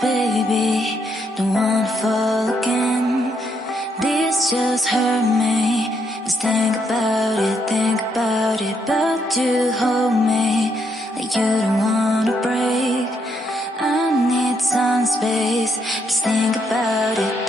baby, don't wanna fall again. This just hurt me. Just think about it, but you hold me like you don't wanna break. I need some space. Just think about it,